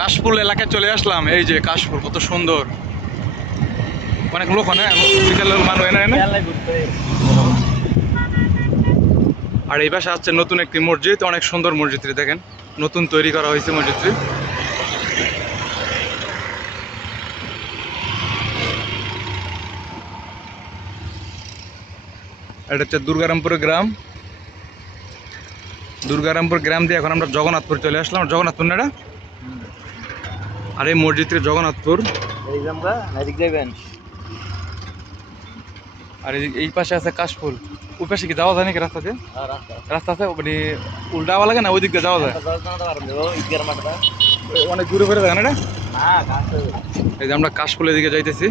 কাশফুল এলাকায় চলে আসলাম। এই যে কাশফুল, কত সুন্দর। অনেক লোক হয় আর এই পাশে আছে নতুন একটি মসজিদ, অনেক সুন্দর মসজিদটি দেখেন। নতুন তৈরি করা হয়েছে মসজিদটি। এটা হচ্ছে দুর্গারামপুর গ্রাম। দুর্গারামপুর গ্রাম দিয়ে এখন আমরা জগন্নাথপুর চলে আসলাম। জগন্নাথপুর না এটা? আর এই মসজিদটি জগন্নাথপুর। আর এই- পাশে আছে কাশফুল। ওই পাশে কি যাওয়া যায় নাকি রাস্তাতে? রাস্তা আছে। মানে উল্টাওয়া লাগে না? ওই দিক দিয়ে যাওয়া যায়? অনেক দূরে করে যায় না এটা? এই যে আমরা কাশফুলের দিকে যাইতেছি।